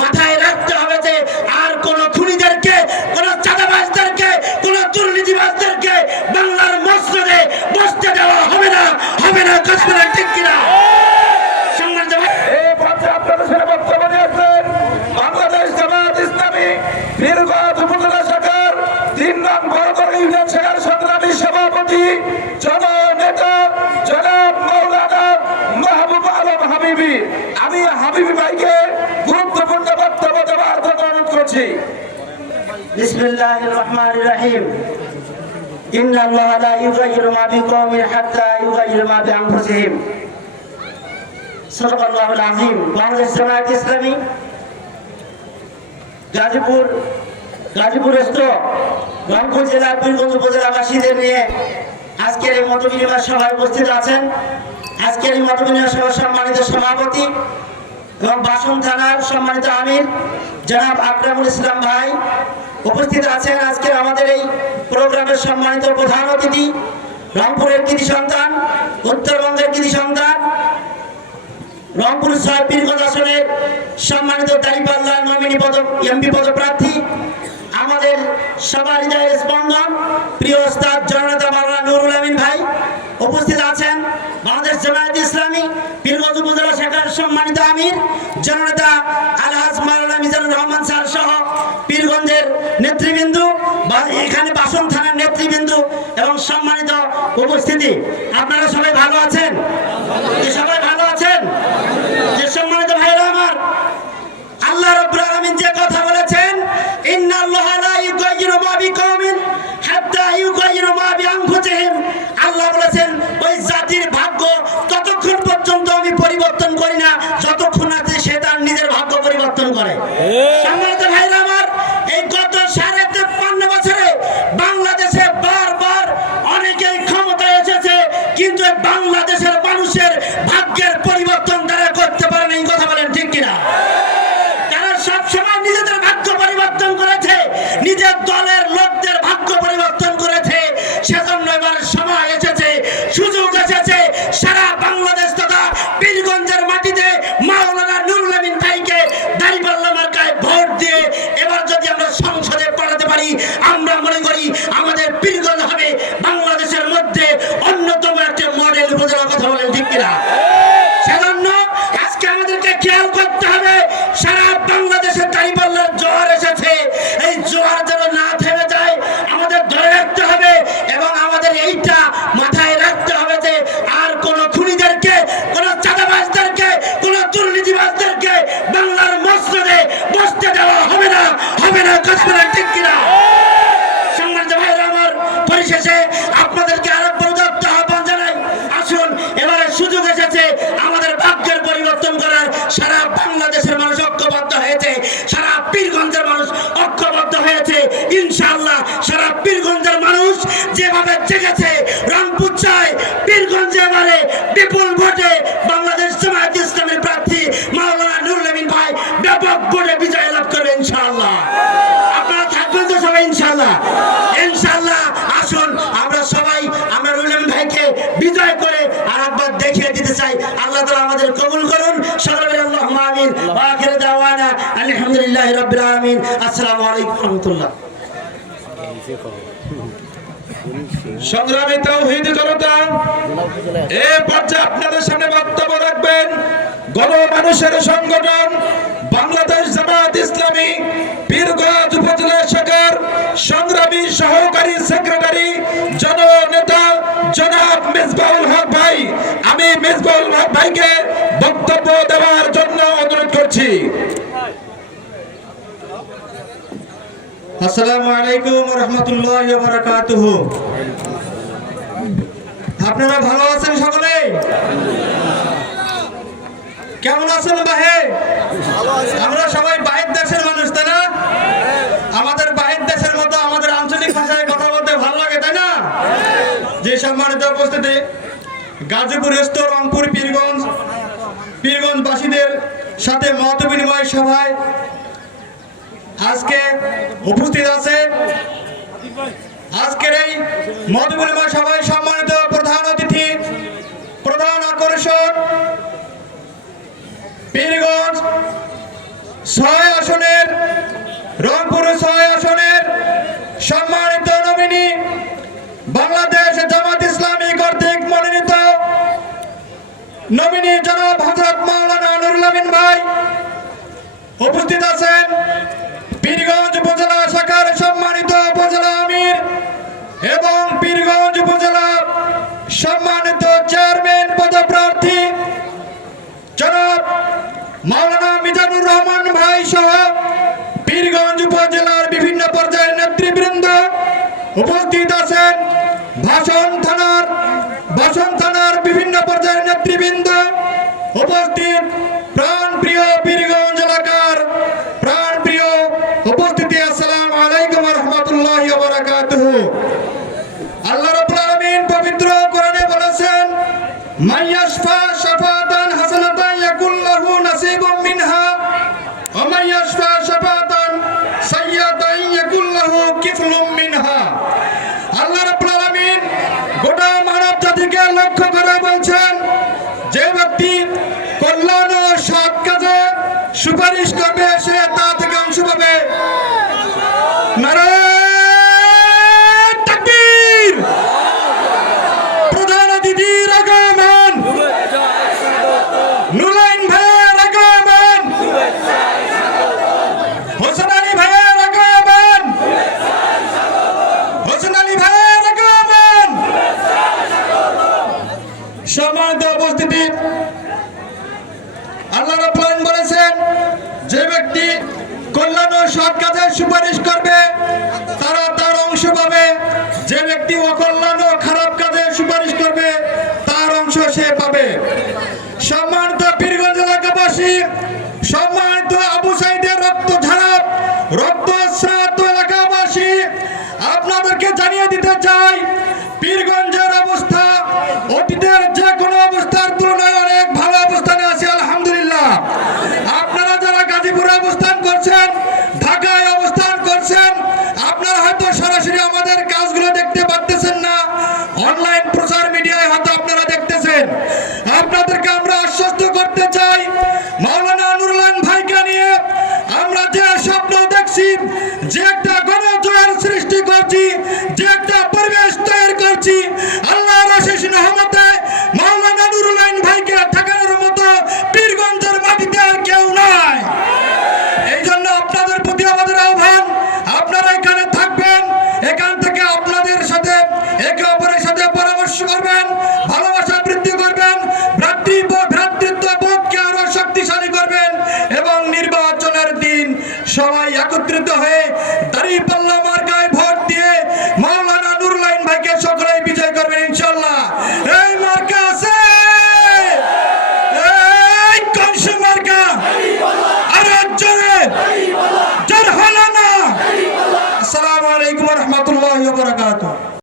মাথায় রাখতে হবে যে আর কোন খুনিদেরকে, কোন চাঁদাবাজদেরকে, কোন দুর্নীতিবাজদেরকে বাংলার মসজিদে বসতে দেওয়া হবে না, হবে না। কাশ্মীর ঠিক কিনা? এই পর্যায়ে আপনাদের সাথে বক্তব্য নিয়েছেন বাংলাদেশ জামায়াত ইসলামী বীরগঞ্জ উপজেলা শাখার ৩ নং বড়গড় ইউনিয়ন শাখার সংগ্রামী সভাপতি জননেতা জনাব মাওলানা মাহবুব আলম হাবিবি। আমি হাবিবি ভাইকে গুরুত্বপূর্ণ বক্তব্য দেওয়ার জন্য অনুরোধ করছি। বিসমিল্লাহির রহমানির রহিম। ইন্নাল্লাহা লা ইউগাইয়িরু মা বিকওমিন হাত্তা ইউগাইয়িরু মা বিআনফুসিহিম। সাদাকাল্লাহুল আযীম। বাংলাদেশ জামায়াত ইসলামী গাজীপুর রংপুর জেলার পীরগঞ্জ উপজেলাবাসীদের নিয়ে আজকের এই মতবিনিময় সভায় উপস্থিত আছেন। আজকের এই মতবিনিময় সভার সম্মানিত সভাপতি এবং বাসন থানার সম্মানিত আমির জনাব আকরামুল ইসলাম ভাই উপস্থিত আছেন। আজকে আমাদের এই প্রোগ্রামের সম্মানিত প্রধান অতিথি রংপুরের কৃতি সন্তান, উত্তরবঙ্গের কৃতি সন্তান, রংপুর ৬ পীরগঞ্জ আসনের সম্মানিত দাঁড়িপাল্লার নমিনি এমপি পদপ্রার্থী, আমাদের সবার হৃদয়ের স্পন্দন প্রিয় ওস্তাদ জননেতা মাওলানা নুরুল আমিন ভাই উপস্থিত আছেন। বাংলাদেশ জামায়াত ইসলামী পীরগঞ্জ উপজেলা শাখার সম্মানিত আমির জননেতা আলহাজ মাওলানা মিজানুর রহমান স্যার সহ পীরগঞ্জের নেতৃবৃন্দ, এখানে বাসন থানার নেতৃবৃন্দ এবং সম্মানিত উপস্থিতি, আপনারা সবাই ভালো আছেন? সবাই ভালো আছেন? যে সম্মানিত ভাইরা আমার, আল্লাহ রাব্বুল আলামিন যে কথা বলেছেন, ইন্নাল্লাহা লা ইউগাইয়িরু মা বিকওমিন হাত্তা ইউগাইয়িরু মা বিআনফুসিহিম। আল্লাহ বলেছেন ওই জাতির ভাগ্য ততক্ষণ পর্যন্ত আমি পরিবর্তন করি না যতক্ষণ না সে তার নিজের ভাগ্য পরিবর্তন করে। সম্মানিত ভাইরা আমার, এই গত 53 বছরে বাংলাদেশে বারবার অনেকেই ক্ষমতায় এসেছে, কিন্তু বাংলাদেশের মানুষের ভাগ্যের পরিবর্তন তারা করতে পারে না। এই কথা বলেন ঠিক কিনা? তারা সবসময় নিজেদের ভাগ্য পরিবর্তন করেছে, নিজের দলের লোকদের ভাগ্য পরিবর্তন করেছে। সেজন্য এবার সময় এসেছে, সুযোগ এসেছে, সারা বাংলাদেশ তথা পীরগঞ্জের মাটিতে মাওলানা নুরুল আমিন ভাইকে দাঁড়িপাল্লা মার্কায় ভোট দিয়ে এবার যদি আমরা সংসদে পাঠাতে পারি, আমরা মনে করি আমাদের পীরগঞ্জ হবে বাংলাদেশের মধ্যে অন্যতম একটা মডেল উপজেলা। কথা বলেন ঠিক কিনা? সেজন্য আজকে আমাদেরকে খেয়াল করতে হবে, সারা বাংলাদেশে দাঁড়িপাল্লার জোয়ার এসেছে, এই জোয়ার যেন না থেমে যায় আমাদের ধরে রাখতে হবে এবং আমাদের এইটা মাথায় রাখতে হবে যে আর কোন খুনিদেরকে, কোন চাঁদাবাজদেরকে, কোন দুর্নীতিবাজদেরকে বাংলার মসজিদে বসতে দেওয়া হবে না, হবে না। কাশ্মীর ঠিক কিনা? সম্মানিত ভাইরা আমার, পরিশেষে আপনাদেরকে আরেকবার উদাত্ত আহ্বান জানাই, আসুন এবারে সুযোগ এসেছে আমাদের ভাগ্যের পরিবর্তন করার। সারা বাংলাদেশের মানুষ ঐক্যবদ্ধ হয়েছে, সারা পীরগঞ্জের মানুষ ঐক্যবদ্ধ হয়েছে। ইনশাআল্লাহ সারা পীরগঞ্জের মানুষ যেভাবে জেগেছে, রংপুর চায় পীরগঞ্জে এবারে বিপুল ভোটে বাংলাদেশ জামায়াত ইসলামের প্রার্থী মাওলানা নুরুল আমিন ভাই ব্যাপক ভোটে বিজয় লাভ করবে ইনশাআল্লাহ। আপনারা থাকবেন তো সবাই ইনশাআল্লাহ? ইনশাআল্লাহ আসুন আমরা সবাই আমরা নুরুল আমিন ভাইকে বিজয় করে আর একবার দেখিয়ে দিতে চাই। আল্লাহ তাআলা আমাদের কবুল করুন। সকলে আল্লাহুম্মা আমিন। ওয়া আখিরু দাওয়ানা আলহামদুলিল্লাহি রাব্বিল আলামিন। আসসালামু আলাইকুম ওয়া রাহমাতুল্লাহ। সংগ্রামী তাওহীদি জনতা, এই পর্যায়ে আপনাদের সামনে বক্তব্য রাখবেন গণমানুষের সংগঠন বাংলাদেশ জামায়াত ইসলামী পীরগঞ্জ উপজেলা শাখার সংগ্রামী সহকারী সেক্রেটারি জননেতা জনাব মিসবাহুল হক ভাই। আমি মিসবাহুল হক ভাইকে বক্তব্য দেওয়ার জন্য অনুরোধ করছি। আসসালামু আলাইকুম ওয়া রাহমাতুল্লাহি ওয়া বারাকাতুহু। আপনারা ভালো আছেন সকলে? কেমন আছেন ভাই? আমরা সবাই বাইরের দেশের মানুষ, তাই না? আমাদের বাইরের দেশের মতো আমাদের আঞ্চলিক ভাষায় কথা বলতে ভালো লাগে, তাই না? যে সম্মানিত উপস্থিতি, গাজীপুর স্থল রংপুর পীরগঞ্জবাসীদের সাথে মত বিনিময় সভায় আজকে উপস্থিত আছে। আজকের এই মত বিনিময় সভায় সম্মানিত প্রধান অতিথি, প্রধান আকর্ষণ পীরগঞ্জ 6 আসনের রংপুর 6 আসনের সম্মানিত নমিনি বাংলাদেশ জামাত ইসলামী কর্তৃক মনোনীত নমিনি জনাব হযরত মাওলানা নুরুল আমিন ভাই উপস্থিত আছেন। পীরগঞ্জ উপজেলা শাখার সম্মানিত উপজেলা আমির এবং পীরগঞ্জ উপজেলা সম্মানিত চেয়ারম্যান পদপ্রার্থী জনাব মাওলানা মিজানুর রহমান ভাই সহ পীরগঞ্জ উপজেলার বিভিন্ন পর্যায়ের নেতৃবৃন্দ উপস্থিত আছেন। ভাষণ থানার বিভিন্ন পর্যায়ের নেতৃবৃন্দ উপস্থিত। প্রাণপ্রিয় পীরগঞ্জ এলাকার প্রাণপ্রিয় উপস্থিতি, আসসালামু আলাইকুম ওয়া রাহমাতুল্লাহি ওয়া বারাকাতুহু। আল্লাহ রাব্বুল আলামিন পবিত্র কোরআনে বলেছেন, মাইয়াশফা শাফাতান হাসানাতান ইয়াকুল লাহু নাসিবুম মিনহা ওয়া মাইয়াশফা শাফাতান সাইয়্যাতান ইয়াকুল লাহু কিফলুম মিনহা। আল্লাহ রাব্বুল আলামিন গোটা মানব জাতিকে লক্ষ্য করে বলছেন, যে ব্যক্তি কল্যাণ ও সৎ কাজে সুপারিশ করবে সে তা থেকে অংশ পাবে। নারায়ে তাকবীর। প্রধান অতিথির আগমন, নুরুলাইন ভাইয়ের আগমন, হোসেন আলী ভাইয়ের আগমন, হোসেন আলী ভাইয়ের আগমন। সম্মানিত উপস্থিতি, আল্লাহ রাব্বুল আলামিন বলেছেন, যে ব্যক্তি কল্যাণ ও সৎ কাজে সুপারিশ করবে তারা তার অংশ পাবে। যে ব্যক্তি অকল্যাণ ও খারাপ কাজে সুপারিশ করবে তার অংশ সে পাবে। সম্মানিত পীরগঞ্জ এলাকাবাসী, সম্মানিত আবু সাইদের রক্ত ঝাড়া রক্তস্রাত এলাকাবাসী, আপনাদেরকে জানিয়ে দিতে চাই, পীরগঞ্জের অবস্থা অতীতের যে কোনো অবস্থার তুলনায় অনেক ভালো অবস্থানে আছে আলহামদুলিল্লাহ। আপনারা যারা গাজীপুরে অবস্থান করছেন, ঢাকায় অবস্থান করছেন, আপনারা হয়তো সরাসরি আমাদের কাজগুলো দেখতে পাচ্ছেন না, অনলাইন প্রচার মিডিয়ায় হয়তো আপনারা দেখতেছেন। আপনাদেরকে আমরা আশ্বস্ত করতে চাই, মাওলানা নুরুল আমিন ভাইকে নিয়ে আমরা যে স্বপ্ন দেখছি, যে একটা গণজোয়ার সৃষ্টি করছি, যে একটা পরিবেশ তৈরি করছি, আল্লাহর অশেষ রহমতে মাওলানা নুরুল আমিন ভাইকে ঠেকানোর মতো পীরগঞ্জের মাটিতে আর কেউ নাই। এই জন্য আপনাদের প্রতি আমাদের আহ্বান, আপনারা এখানে থাকবেন, এখান থেকে আপনাদের সাথে একে অপরের সাথে পরামর্শ করবেন, ভালোবাসা বৃদ্ধি করবেন, ভ্রাতৃত্ব বোধকে আরো শক্তিশালী করবেন এবং নির্বাচনের দিন সবাই একত্রিত হয়ে দাঁড়িপাল্লা